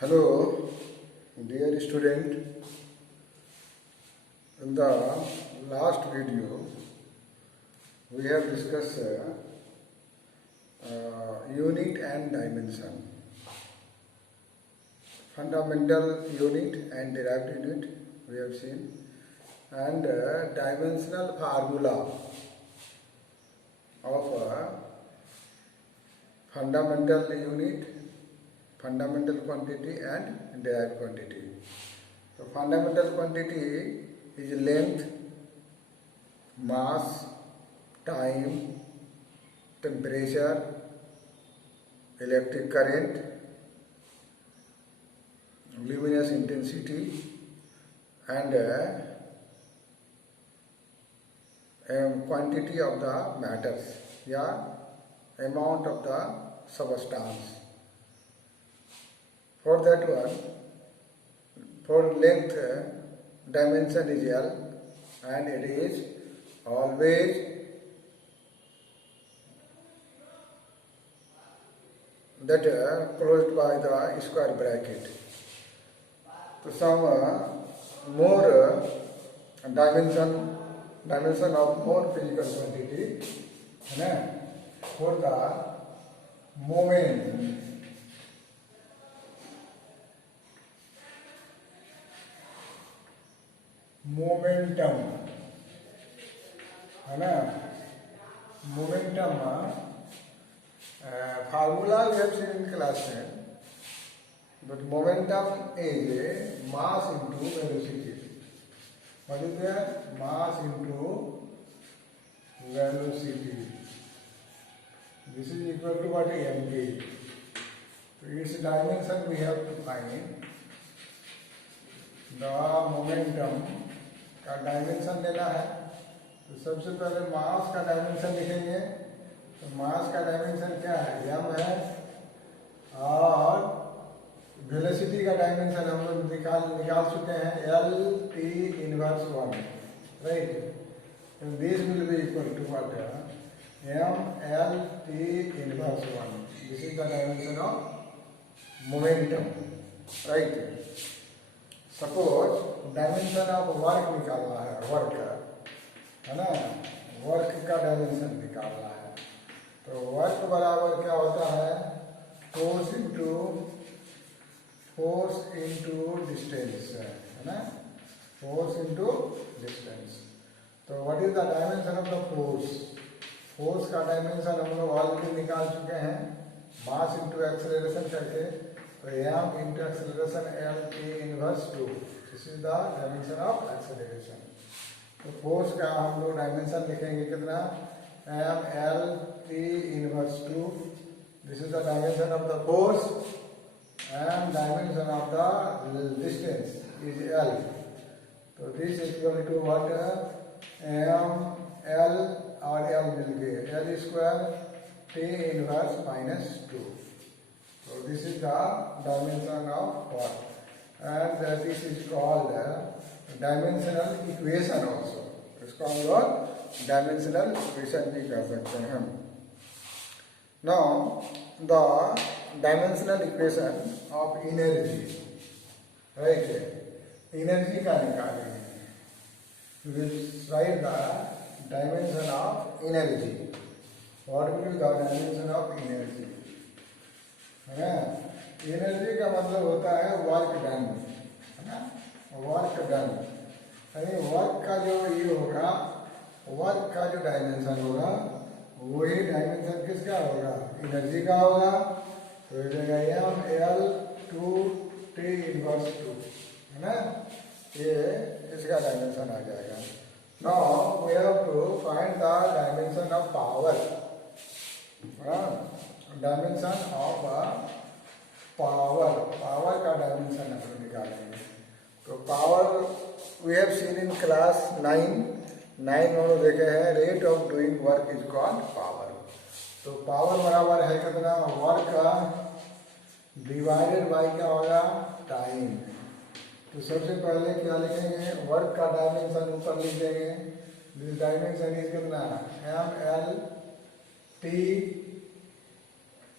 Hello, dear student. In the last video, we have discussed unit and dimension, fundamental unit and derived unit we have seen, and dimensional formula of fundamental unit, fundamental quantity and derived quantity. So fundamental quantity is length, mass, time, temperature, electric current, luminous intensity, and quantity of the matters, amount of the substance. For that one, for length, dimension is L, and it is always that closed by the square bracket. So some more dimension of more physical quantity, for the moment. Momentum है ना, momentum formula we have seen in class 10, but momentum is mass into velocity. What is that? Mass into velocity. This is equal to what? mv. So its dimension we have to find. The momentum का dimension लेना है, तो सबसे पहले मास का dimension लिखेंगे। तो मास का डायमेंशन क्या है? m है, और वेलोसिटी का डायमेंशन हम लोग निकाल चुके हैं, L T inverse 1, right. This will be equal to what? m L T inverse 1. This is the dimension of momentum, right. Suppose dimension of work निकालना है, वर्क है ना, वर्क का डायमेंशन निकालना है। तो वर्क बराबर क्या होता है? फोर्स इंटू डिस्टेंस, है ना, फोर्स इंटू डिस्टेंस। तो what is the dimension of the force? Force का डायमेंशन हम लोग ऑलरेडी निकाल चुके हैं, मास इंटू एक्सेलरेशन करके। तो m into acceleration L T inverse 2. This is the dimension of acceleration. तो फोर्स का हम लोग डायमेंशन लिखेंगे कितना? m L T inverse 2. This is the dimension of the force, and dimension of the distance is L. तो this is equal to what? m L और L मिलके L square T inverse minus 2. So this is the dimension of what? And this is called dimensional equation also. इसको हम लोग dimensional equation भी कह सकते हैं। Now the dimensional equation of energy, right? Energy का निकालेंगे। We will write the dimension of energy. What will be the dimension of energy? Energy का मतलब होता है वर्क डन, है ना, वर्क डन। अरे वर्क का जो ये होगा, वर्क का जो डायमेंशन होगा, वही डायमेंशन किसका होगा? एनर्जी का होगा। तो ये जगह m L 2 T इनवर्स 2, है ना, ये इसका डायमेंशन आ जाएगा। Now we have to find the dimension of power, dimension of power, power का डायमेंशन हम लोग निकालेंगे। तो power we have seen in class 9 हम लोग देखे हैं, rate of doing work is called power. तो पावर बराबर है कितना? वर्क का डिवाइडेड बाय क्या होगा? टाइम। तो सबसे पहले क्या लिखेंगे? वर्क का डायमेंशन ऊपर लिख देंगे। दिस डायमेंशन इज कितना? m L T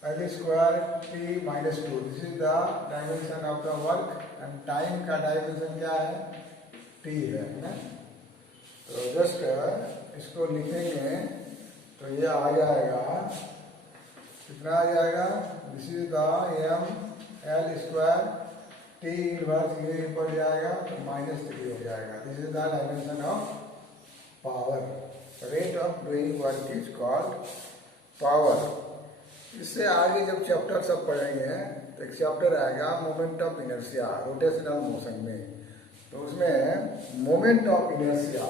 L square t minus 2. This is the dimension of the work and time का dimension क्या है? t है ना? तो just इसको लिखेंगे तो ये आ जाएगा, कितना आ जाएगा? This is the m L square t inverse, ये ऊपर जाएगा तो -3 हो जाएगा. This is the dimension of power. Rate of doing work is called power. इससे आगे जब चैप्टर सब पढ़ेंगे तो एक चैप्टर आएगा moment of inertia rotational motion में. तो उसमें मोमेंट ऑफ इनर्शिया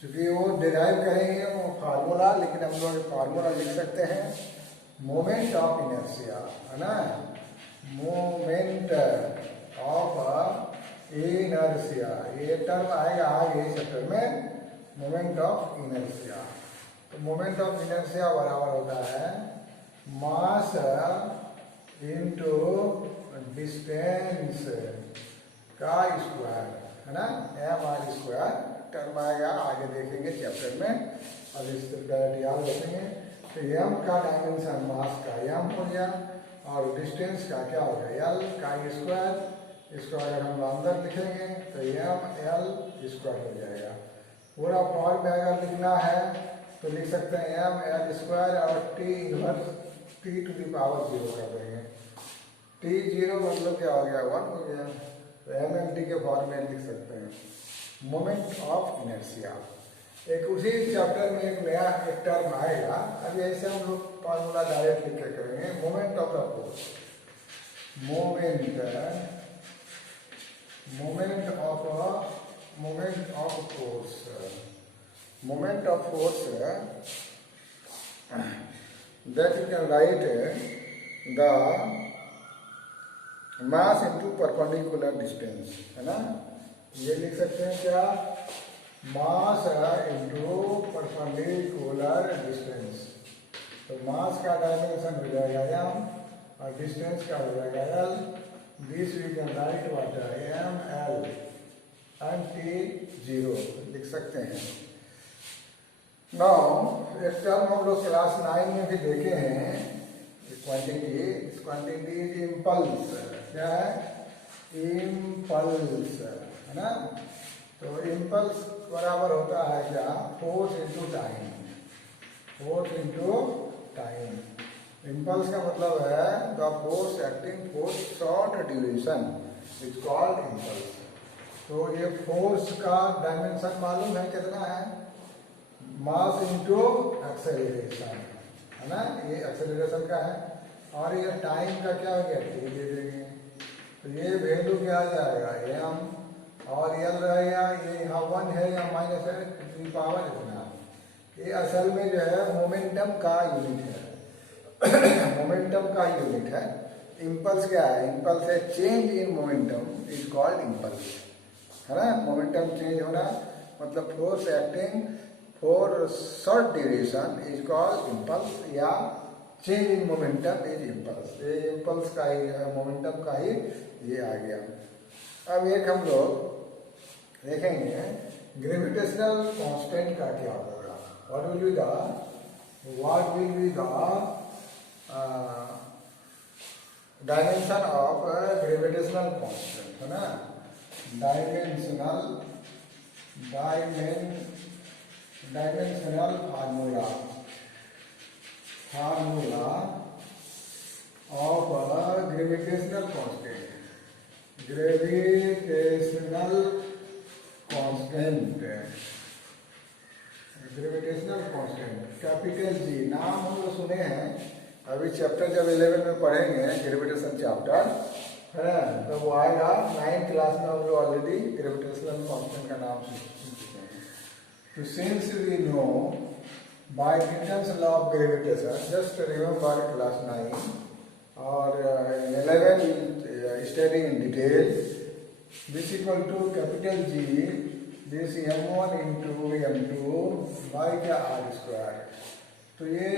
चूंकि वो डिराइव करेंगे वो फार्मूला, लेकिन हम लोग फार्मूला लिख सकते हैं मोमेंट ऑफ इनर्शिया, है ना? मोमेंट ऑफ इनर्शिया, ये टर्म आएगा आगे चैप्टर में, मोमेंट ऑफ इनर्शिया. तो मोमेंट ऑफ इनर्शिया बराबर होता है मास इनटू डिस्टेंस का स्क्वायर, है ना? mr². टर्म आएगा आगे देखेंगे चैप्टर में. अब इस याद रखेंगे. तो m का डायमेंशन मास का m हो गया और डिस्टेंस का क्या हो गया l का स्क्वायर. इसको अगर हम अंदर लिखेंगे तो ml² हो जाएगा. पूरा फॉर्म में अगर लिखना है तो लिख सकते हैं ml² और t inverse t to the power 0 कर देंगे. t0 मतलब क्या हो गया? 1 हो गया. तो mlt के फॉर्म में लिख सकते हैं मोमेंट ऑफ इनर्शिया. एक उसी चैप्टर में एक नया एक टर्म आएगा. अभी ऐसे हम लोग फॉर्मूला डायरेक्ट लिख के करेंगे. Moment of the force, moment of force that you can write the mass into perpendicular distance, है ना? ये लिख सकते हैं क्या? Mass into perpendicular distance. तो मास का डायमेंशन हो जाएगा m और डिस्टेंस का हो जाएगा l. This we can write what ml and t0 लिख सकते हैं. नाउ एक टर्म हम लोग क्लास 9 में भी देखे हैं, क्वांटिटी. इस क्वांटिटी इज इम्पल्स. क्या है? इम्पल्स, है ना? तो इम्पल्स बराबर होता है क्या? Force into time. Force into time. Impulse का मतलब है the force acting for short duration is called impulse. तो ये फोर्स का डायमेंशन मालूम है कितना है? मास इंटू एक्सेलरेशन, है ना? ये एक्सेलरेशन का है. और ये टाइम का क्या हो गया? t दे देंगे. तो ये वैल्यू क्या आ जाएगा? m और l रहेगा. ये यहाँ 1 है या माइनस है टू द पावर इतना. ये असल में जो है मोमेंटम का यूनिट है. मोमेंटम का यूनिट है. इम्पल्स क्या है? इम्पल्स है change in momentum is called impulse, है ना? मोमेंटम चेंज होना मतलब force acting for short duration is called impulse या change in momentum is impulse. ये इम्पल्स का ही मोमेंटम का ही ये आ गया. अब एक हम लोग देखेंगे ग्रेविटेशनल कांस्टेंट का क्या होगा. What will be the dimension of gravitational constant, है ना? Dimensional formula of gravitational constant. Gravitational constant capital G. नाम हम लोग सुने हैं. अभी चैप्टर जब 11 में पढ़ेंगे ग्रेविटेशन चैप्टर, है ना? तो वो आएगा 9th क्लास में. हम लोग ऑलरेडी ग्रेविटेशनल कांस्टेंट का नाम सुन चुके हैं. तो since we know by Newton's law of gravitation, just remember class 9 और 11 study in detail. This equal to capital G, this m1 into m2 by क्या r². तो ये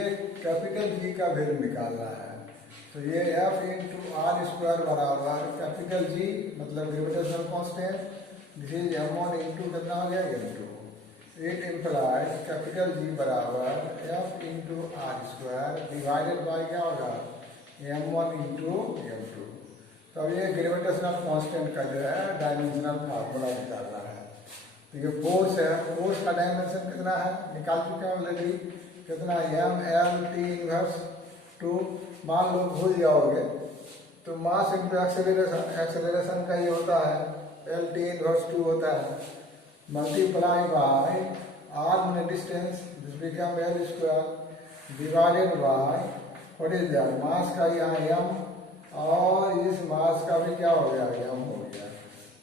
कैपिटल G का वैल्यू निकालना है. तो ये F इंटू r² बराबर कैपिटल G मतलब gravitational constant. This is m1 into कितना हो गया? m2. It implies capital G बराबर F into r square divided by क्या होगा m1 इंटू m2। तो अब ये ग्रेविटेशनल कांस्टेंट का जो है डायमेंशनल फार्मूला निकालना है। तो ये फोर्स है, फोर्स का डायमेंशन कितना है निकाल चुके हैं ऑलरेडी, कितना m l t इनवर्स 2। मान लो भूल जाओगे तो मास इंटू एक्सेलरेशन, एक्सेलरेशन का ये होता है l t इनवर्स 2 होता है, मल्टीप्लाई बाय r मैंने distance this become l square divided by what is that mass का यहाँ m और इस मास का भी क्या हो गया m हो गया।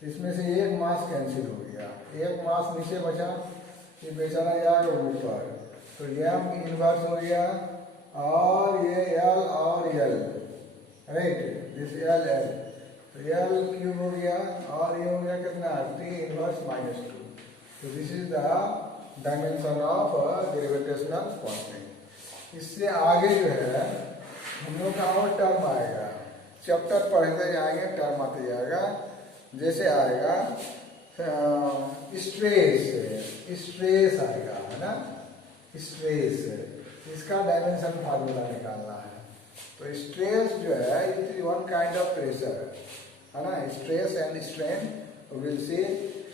इसमें से एक मास कैंसिल हो गया, एक मास नीचे बचा, ये बेचारा जाएगा ऊपर, तो m इनवर्स हो गया और ये l और l राइट दिस l तो l क्यूब हो गया और ये हो गया कितना t इनवर्स -2। तो this is the dimension of gravitational constant. इससे आगे जो है हम लोग का और टर्म आएगा, चैप्टर पढ़ते जाएंगे टर्म आते जाएगा, जैसे आएगा स्ट्रेस, स्ट्रेस आएगा है ना, स्ट्रेस, इसका डायमेंशन फार्मूला निकालना है। तो स्ट्रेस जो है it is one kind of pressure है ना, stress and strain will see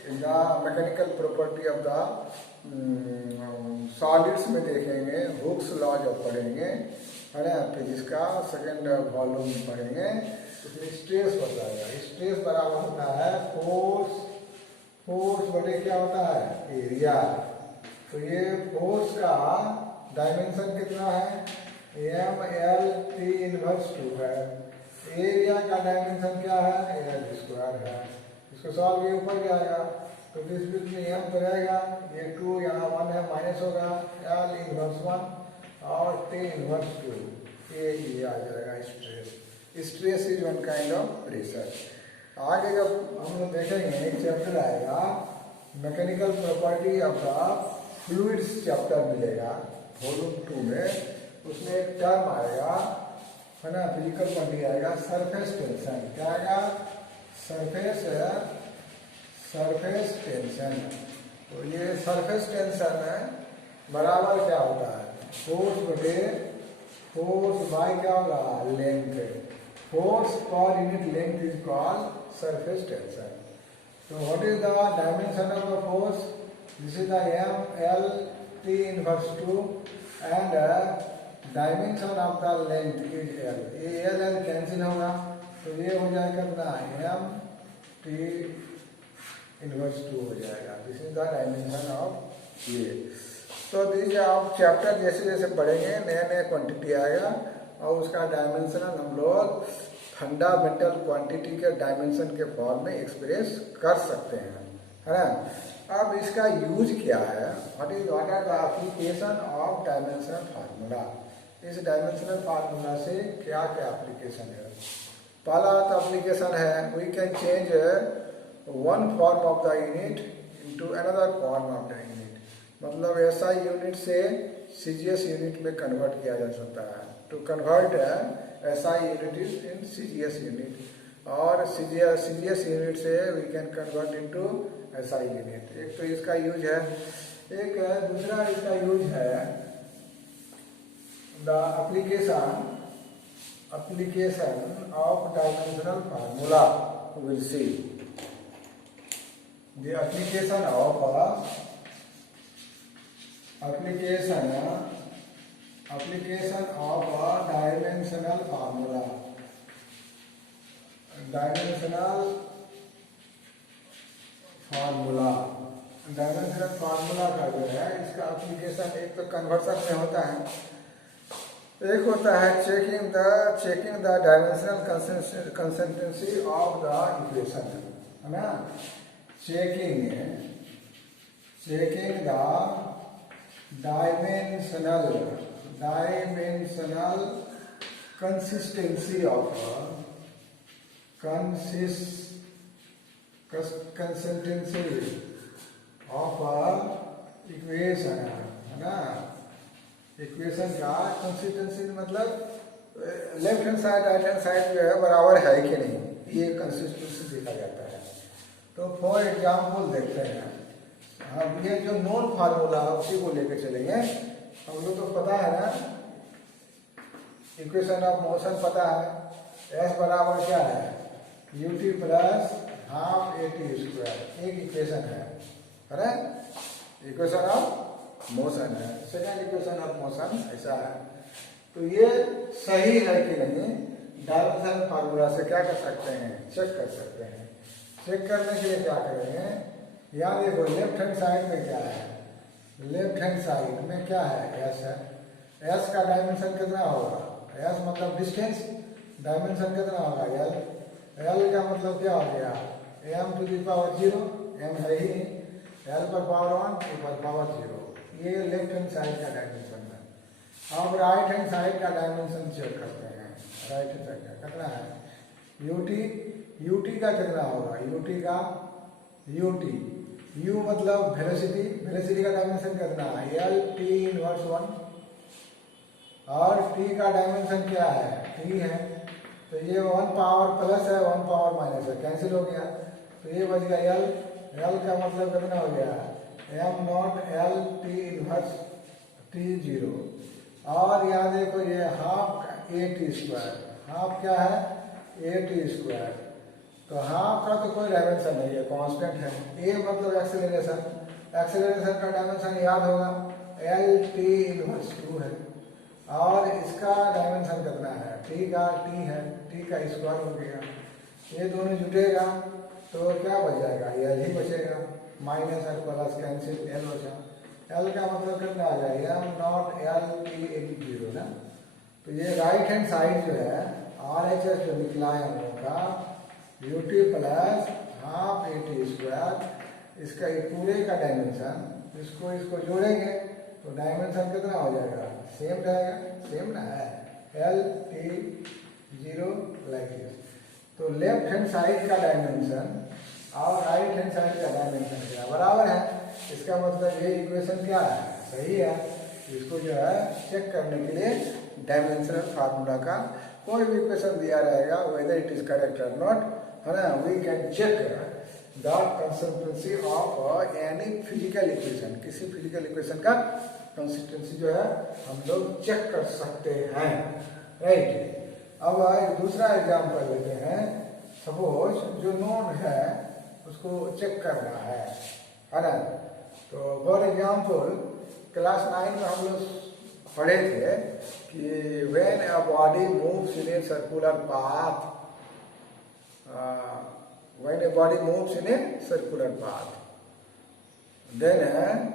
in the mechanical property of the solids में देखेंगे, हुक्स लॉ जब पढ़ेंगे है ना, फिजिक्स का सेकेंड वॉल्यूम पढ़ेंगे तो फिर स्ट्रेस बताएगा। स्ट्रेस बराबर होता है फोर्स, फोर्स बटे क्या होता है एरिया। तो ये फोर्स का डायमेंशन कितना है m l t इनवर्स 2 है, एरिया का डायमेंशन क्या है l स्क्वायर है। इसको सॉल्व ये ऊपर जाएगा तो दिस बीच में m तो रहेगा, ये 2 यहाँ 1 है माइनस होगा, l इनवर्स 1 और t इनवर्स 2, ये आ जाएगा stress. Stress is one kind of pressure. आगे जब हम लोग देखेंगे एक चैप्टर आएगा mechanical property of the fluids chapter मिलेगा वॉल्यूम 2 में, उसमें एक टर्म आएगा है ना, फिजिकल क्वांटिटी आएगा सरफेस टेंशन। क्या आएगा सरफेस, सरफेस टेंशन। तो ये सरफेस टेंशन है बराबर क्या होता है फोर्स बटे फोर्स बाय क्या होगा length, force per unit length is called surface tension. तो what is the dimension of the force, this is the m l t inverse 2 and dimension of the length is l। ये l cancel होगा तो ये हो जाएगा कितना m t inverse 2 हो जाएगा। This is the dimension of ये। तो दिस आप चैप्टर जैसे जैसे पढ़ेंगे नया नया क्वांटिटी आएगा और उसका डायमेंशन हम लोग फंडामेंटल क्वांटिटी के डायमेंशन के फॉर्म में एक्सप्रेस कर सकते हैं है ना। अब इसका यूज क्या है, what are the application of dimensional formula. इस डायमेंशनल फार्मूला से क्या क्या एप्लीकेशन है। पहला तो एप्लीकेशन है we can change one form of the unit into another form of the unit, मतलब ऐसा यूनिट से सीजीएस यूनिट में कन्वर्ट किया जा सकता है। To convert SI unit in CGS unit और CGS यूनिट से we can convert into SI unit. एक तो इसका यूज है, एक दूसरा इसका यूज है the application of dimensional formula. We will see the application of dimensional formula. Dimensional formula का जो है इसका एप्लीकेशन एक तो कन्वर्सन में होता है, एक होता है checking the dimensional consistency of the equation है ना, checking the dimensional consistency of equation है ना। इक्वेशन का कंसिस्टेंसी मतलब left hand side right hand side जो है बराबर है कि नहीं, ये कंसिस्टेंसी देखा जाता है। तो फॉर एग्जाम्पल देखते हैं, हाँ, ये जो नोन फार्मूला उसी को लेके चलेंगे। हम लोग तो पता है ना, इक्वेशन ऑफ मोशन पता है, एस बराबर क्या है, ut plus half at square, एक इक्वेशन है ना, इक्वेशन ऑफ मोशन है। सेकेंड इक्वेशन ऑफ मोशन ऐसा है। तो ये सही है कि नहीं, डायमेंशन फार्मूला से क्या कर सकते हैं, चेक कर सकते हैं। चेक करने के लिए क्या करेंगे, यहाँ देखो लेफ्ट हैंड साइड में क्या है, लेफ्ट हैंड साइड में क्या है, एस है। एस का डायमेंशन कितना होगा, एस मतलब डिस्टेंस, डायमेंशन कितना होगा, एल। एल का मतलब क्या हो गया, M to the power 0, M है ही नहीं, एल पर पावर 1, ए पर पावर 0। ये लेफ्ट हैंड साइड का डायमेंशन है। अब राइट हैंड साइड का डायमेंशन चेक करते हैं। राइट हैंड साइड का कितना है, यूटी, यूटी का कितना होगा, यूटी का, यूटी, यू मतलब वेलोसिटी, वेलोसिटी का डायमेंशन कितना है, एल टी इनवर्स 1, और टी का डायमेंशन क्या है, टी है। तो ये 1 पावर प्लस है, 1 पावर माइनस है, कैंसिल हो गया। तो ये बच गया एल, एल का मतलब कितना हो गया, am naught L T inverse T 0। और यहाँ देखो ये half A T square, half क्या है, ए टी स्क्वायर। तो हाफ का तो कोई डायमेंशन नहीं है, कांस्टेंट है। ए मतलब एक्सेलरेशन, एक्सेलरेशन का डायमेंशन याद होगा, एल टी इनवर्स 2 है। और इसका डायमेंशन कितना है, टी का, टी है, टी का स्क्वायर हो गया। ये दोनों जुटेगा तो क्या बच जाएगा, एल ही बचेगा, माइनस और प्लस कैंसिल, एल बचा। एल का मतलब कितना आ जाएगा, एम नॉट एल टी इन 0 ना। तो ये राइट हैंड साइड जो है, आर एच एस जो निकला है हम लोग का, U T plus half A T square, इसका पूरे का डायमेंशन, इसको जोड़ेंगे तो डायमेंशन कितना हो जाएगा, सेम रहेगा, सेम ना है, एल टी 0 लाइक दिस। तो लेफ्ट हैंड साइड का डायमेंशन और राइट हैंड साइड का डायमेंशन क्या बराबर है। इसका मतलब ये इक्वेशन क्या है, सही है। इसको जो है चेक करने के लिए डायमेंशनल फार्मूला का कोई भी इक्वेशन दिया रहेगा, वेदर इट इज करेक्ट और नॉट, है ना, we can check the consistency of any physical equation. किसी फिजिकल इक्वेशन का कंसिस्टेंसी जो है हम लोग चेक कर सकते हैं, राइट। अब एक दूसरा एग्जाम्पल लेते हैं। सपोज जो नोन है उसको चेक करना है ना। तो फॉर एग्जाम्पल क्लास 9 में हम लोग पढ़े थे कि when a body moves in a circular path, when a body moves in a circular path, then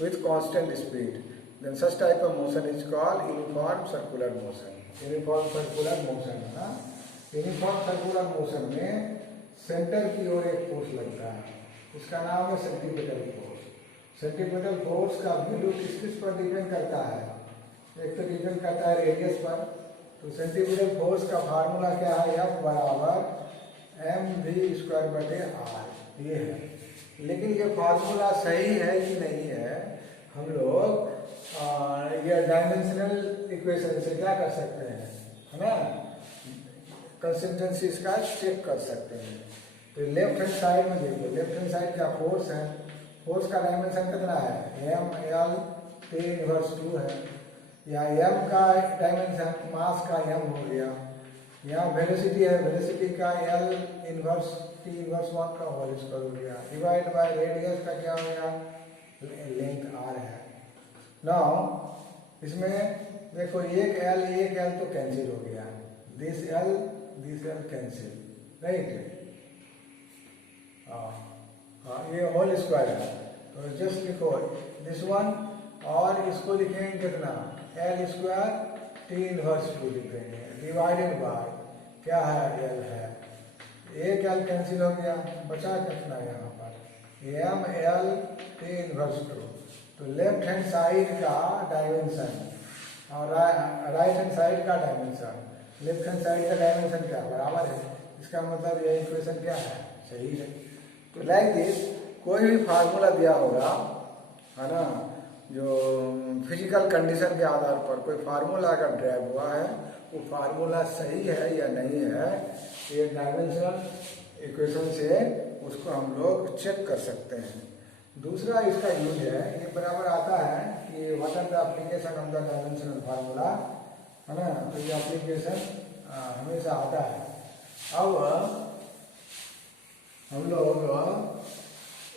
with constant speed, then such type of motion is called uniform circular motion. Uniform circular motion है ना। Uniform circular motion में centre की ओर एक force लगता है, उसका नाम है सेंट्रीपिटल फोर्स। सेंट्रीपिटल फोर्स का वैल्यू किस पर डिपेंड करता है, एक तो डिपेंड करता है रेडियस पर। तो सेंट्रीपिटल फोर्स का फार्मूला क्या है, एफ बराबर एम वी स्क्वायर बटे आर, ये है। लेकिन ये फार्मूला सही है कि नहीं है, हम लोग ये डायमेंशनल इक्वेशन से क्या कर सकते हैं, है ना, कंसिस्टेंसी इसका चेक कर सकते हैं। तो लेफ्ट हैंड साइड में देखो, लेफ्ट हैंड साइड क्या फोर्स है, फोर्स का डायमेंशन कितना है, एम एल टी इनवर्स 2 है। या एम का डायमेंशन मास का एम हो गया, यहाँ वेलोसिटी है, वेलोसिटी का एल इनवर्स टी इनवर्स 1 का होल स्क्वायर हो गया, डिवाइड बाय रेडियस का क्या हो गया, लेंथ आर है। नाउ इसमें देखो एक एल तो कैंसिल हो गया, दिस एल कैंसिल, राइट। ये होल स्क्वायर है, तो जस्ट लिखो दिस वन, और इसको लिखेंगे कितना, एल स्क्वायर टी इनवर्स 2 लिखेंगे, डिवाइडेड बाय क्या है, एल है। एक एल कैंसिल हो गया, बचा कितना यहाँ पर, एम एल टी इनवर्स 2। तो लेफ्ट हैंड साइड का डायमेंशन और राइट हैंड साइड का डायमेंशन, लेफ्ट हैंड साइड का डायमेंशन क्या बराबर है। इसका मतलब यह इक्वेशन क्या है, सही है। तो लाइक दिस कोई भी फार्मूला दिया होगा, है ना, जो फिजिकल कंडीशन के आधार पर कोई फार्मूला अगर ड्राइव हुआ है, वो फार्मूला सही है या नहीं है, ये डायमेंशनल इक्वेशन से उसको हम लोग चेक कर सकते हैं। दूसरा इसका यूज है, ये बराबर आता है कि what are the application of the dimensional formula, है ना। तो ये एप्लीकेशन हमेशा आता है। अब हम लोग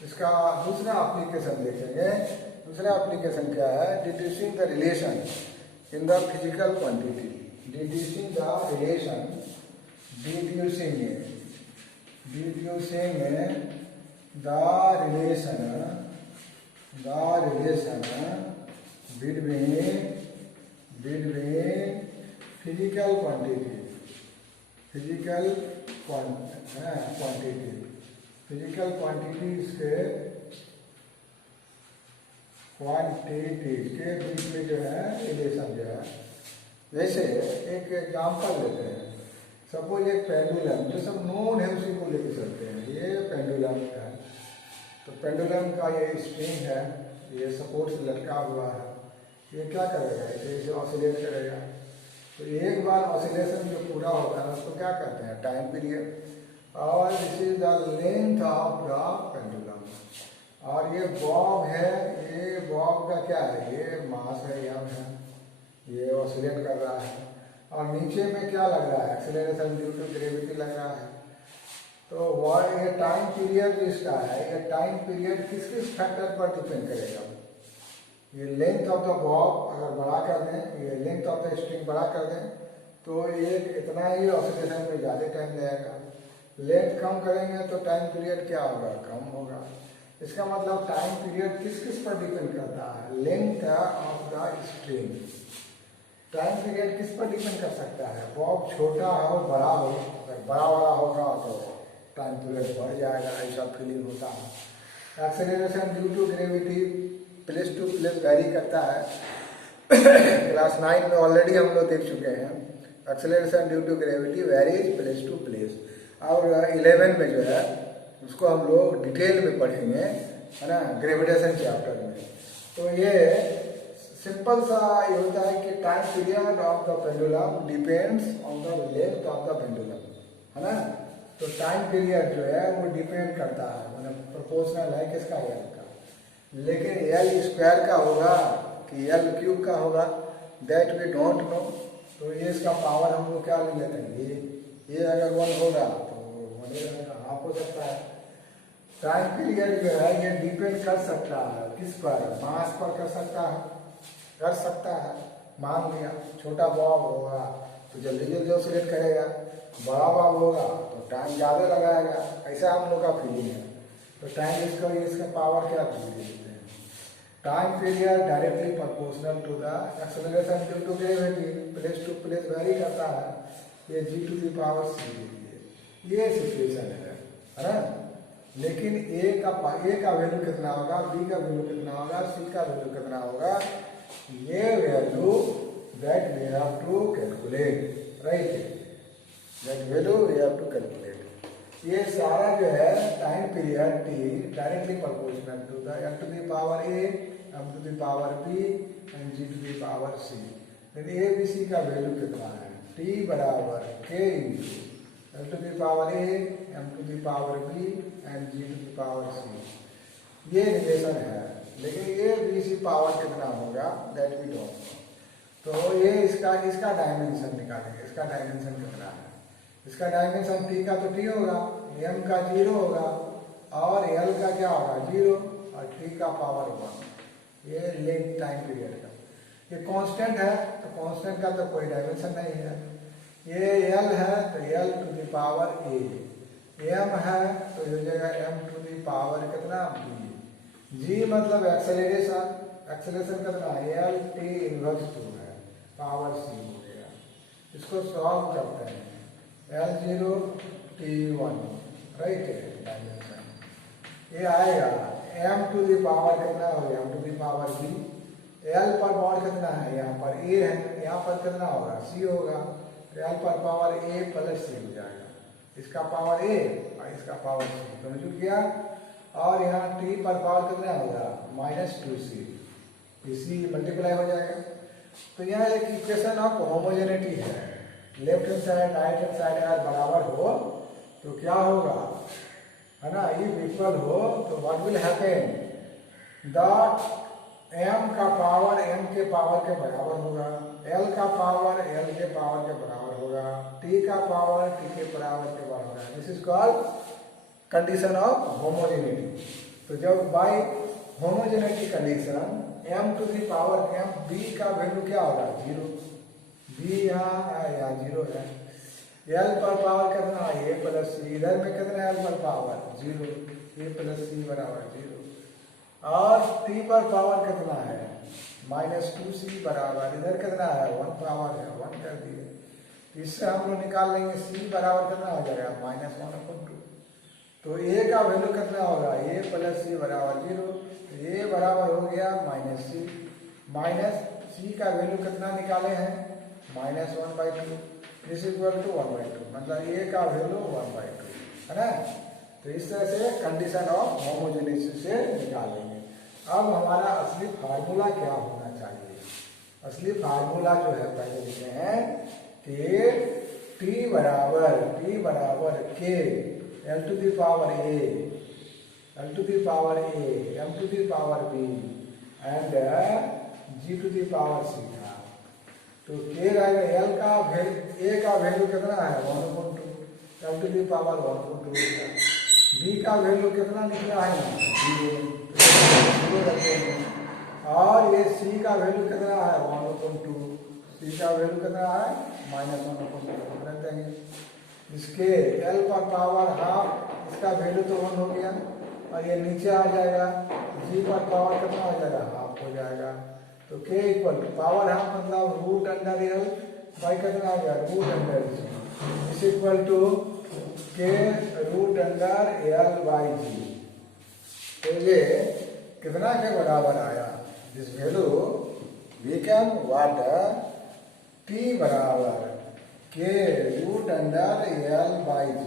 इसका दूसरा एप्लीकेशन देखेंगे। दूसरा एप्लीकेशन क्या है? Deducing the relation in the physical quantity. Deducing the relation, deducing the relation between physical quantity, physical quantities के बीच में जो है रिलेशन जो है। जैसे एक एग्जाम्पल लेते हैं, सपोज एक पेंडुलम, जो सब नोन है उसी को लेके चलते हैं। ये पेंडुलम है, तो पेंडुलम का ये स्ट्रिंग है, ये सपोर्ट से लटका हुआ है। ये क्या करेगा? इसे ऑसिलेट करेगा। तो एक बार ऑसिलेशन जो पूरा होता है उसको क्या कहते हैं? Time period. और this is the length of the pendulum. और ये बॉब है, ये बॉब का क्या है? ये मास है, यम है, ये ऑसिलेट कर रहा है। और नीचे में क्या लग रहा है? एक्सेलरेशन ड्यू टू ग्रेविटी लग रहा है। तो वह ये टाइम पीरियड इसका है, ये टाइम पीरियड किस किस फैक्टर पर डिपेंड करेगा? ये लेंथ ऑफ द बॉब अगर बड़ा कर दें, ये लेंथ ऑफ द स्ट्रिंग बड़ा कर दें, तो ये इतना ही ऑसिलेशन में ज़्यादा टाइम लगेगा। लेंथ कम करेंगे तो टाइम पीरियड क्या होगा? कम होगा। इसका मतलब टाइम पीरियड किस किस पर डिपेंड करता है? Length of the string. Time period किस पर डिपेंड कर सकता है? बॉब छोटा हो बड़ा हो, अगर बड़ा वाला होगा तो टाइम पीरियड बढ़ जाएगा, ऐसा फीलिंग होता है। Acceleration due to gravity place to place vary करता है। क्लास 9 में ऑलरेडी हम लोग देख चुके हैं। Acceleration due to gravity varies place to place. और 11 में जो है उसको हम लोग डिटेल में पढ़ेंगे, है ना, ग्रेविटेशन चैप्टर में। तो ये सिंपल सा ये होता है कि time period of the pendulum depends on the length of the pendulum, है ना। तो टाइम पीरियड जो है वो डिपेंड करता है, मतलब प्रोपोर्शनल है किसका? एल का। लेकिन एल स्क्वायर का होगा कि एल क्यूब का होगा, दैट वी डोंट नो। तो ये इसका पावर हम लोग क्या ले लेते हैं? ये अगर 1 होगा तो 1 हाफ हो सकता है। टाइम पीरियड जो है ये डिपेंड कर सकता है किस पर? मास पर कर सकता है। मान लिया छोटा बॉब होगा तो जल्दी जल्दी ऑसिलेट करेगा, बड़ा बॉब होगा तो टाइम ज़्यादा लगाएगा। ऐसा हम लोग का फीलिंग है। तो टाइम इसका पावर क्या देते हैं? Time period directly proportional to the acceleration due to gravity, place to place vary करता है। ये g⁻c ये सिचुएशन है ना। लेकिन ए का वैल्यू कितना होगा, बी का वैल्यू कितना होगा, सी का वैल्यू कितना होगा, ये value that we have to calculate, right. That value we have to calculate. ये सारा जो है time period T directly proportional to the m to the power a, m to the power b and g to the power c। लेकिन a b c का value कितना है? t बराबर k into m to the power a, m to the power b and g to the power c। ये relation है। लेकिन ये B C power कितना होगा दैट वी डोंट नो। तो ये इसका डायमेंशन निकालेंगे। इसका डायमेंशन कितना है? इसका डायमेंशन टी का तो टी होगा, एम का 0 होगा और एल का क्या होगा? 0 और टी का पावर 1। ये लेंथ टाइम पीरियड का। ये कांस्टेंट है तो कांस्टेंट का तो कोई डायमेंशन नहीं है। ये एल है तो L to the power A, M है तो हो जाएगा एम टू द पावर कितना? बी। जी मतलब एक्सेलरेशन, एक्सेलरेशन कितना है? एल टी इनवर्स 2 है, पावर सी हो गया। इसको सॉल्व करते हैं। L0 T1, right dimension. ये आएगा m टू द पावर कितना हो गया? m to the power b। l पर पावर कितना है? यहाँ पर a है, यहाँ पर कितना होगा? c होगा। l पर पावर a प्लस c हो जाएगा। इसका पावर a और इसका पावर c दोनों जुड़ गया। और यहाँ t पर पावर कितना होगा? -2c। इसी मल्टीप्लाई हो जाएगा। तो यहाँ एक इक्वेशन ऑफ होमोजेनिटी है। Left hand side right hand side अगर बराबर हो तो क्या होगा, है ना, इफ इक्वल हो तो what will happen? The m का पावर m के पावर के बराबर होगा, l का पावर l के पावर के बराबर होगा, t का पावर t के बराबर के बराबर होगा। This is called condition of homogeneity. तो जब बाई homogeneity condition m to the power m, b का वैल्यू क्या होगा, 0, b यहाँ 0 है। l पर पावर कितना, a प्लस सी, इधर में कितना l पर पावर 0, a प्लस सी बराबर 0, और t पर पावर कितना है -2c बराबर, इधर कितना है 1 पावर है, 1 कर दिए। इससे हम लोग निकाल लेंगे c बराबर कितना हो जाएगा -1/2। तो a का वैल्यू कितना होगा, a प्लस सी बराबर 0, तो a बराबर हो गया -c, माइनस c का वैल्यू कितना निकाले हैं -1/2, दिस इक्वल टू 1/2, मतलब a का वैल्यू 1/2 है ना। तो इस तरह से कंडीशन ऑफ होमोजेनिटी से निकालेंगे। अब हमारा असली फार्मूला क्या होना चाहिए, असली फार्मूला जो है पहले लिखते हैं कि t बराबर k l to the power a, l to the power a, m to the power b and g to the power c था। तो k रहेगा, l का a का वैल्यू कितना है 1/2, l to the power 1/2, b का value कितना निकला है 0 रखते हैं, और ये c का वैल्यू कितना है 1/2, c का वैल्यू कितना है -1/2 रख देंगे। इसके l पर पावर हाफ, इसका वैल्यू तो 1 हो गया, और ये नीचे आ जाएगा, g पर पावर कितना हो जाएगा, हाफ हो जाएगा। तो k equal to power half मतलब रूट अंडर l बाई कितना आ गया रूट अंडर g, इस equal to k root under l बाई g। तो ये कितना के बराबर आया, this value we can what t बराबर k रूट अंडर l बाई g।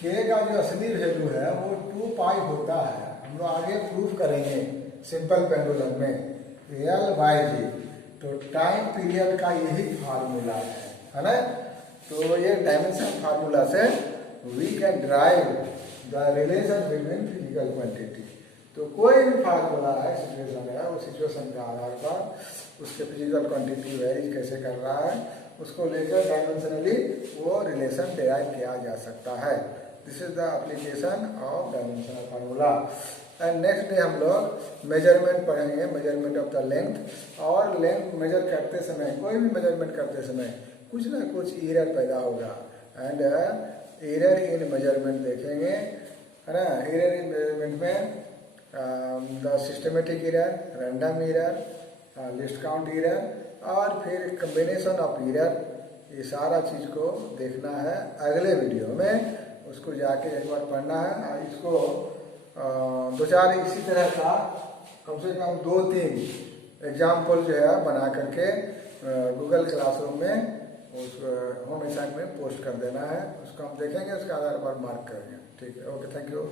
k का जो असली वैल्यू है वो 2 पाई होता है, हम लोग आगे प्रूफ करेंगे सिंपल पेंडुलम में, l बाई g। तो टाइम पीरियड का यही फार्मूला है ना। तो ये डायमेंशन फार्मूला से we can derive the relation between physical quantity. तो कोई भी फार्मूला है, सिचुएशन है, वो सिचुएशन के आधार पर उसके फिजिकल क्वांटिटी वेरी कैसे कर रहा है उसको लेकर डायमेंशनली वो रिलेशन डिराइव किया जा सकता है। This is the application of dimensional formula. And next day हम लोग मेजरमेंट पढ़ेंगे, मेजरमेंट ऑफ द लेंथ। और लेंथ मेजर करते समय, कोई भी मेजरमेंट करते समय कुछ ना कुछ एरर पैदा होगा, एंड एरर इन मेजरमेंट देखेंगे, है ना। एरर इन मेजरमेंट में the systematic error, random error, list count error, और फिर कम्बिनेशन ऑफ एरर, ये सारा चीज़ को देखना है अगले वीडियो में। उसको जाके एक बार पढ़ना है, और इसको 2-4 इसी तरह का कम से कम 2-3 एग्जाम्पल जो है बना करके गूगल क्लासरूम में उस होम असाइनमेंट में पोस्ट कर देना है। उसको हम देखेंगे, उसके आधार पर मार्क करेंगे। ठीक है, ओके, थैंक यू।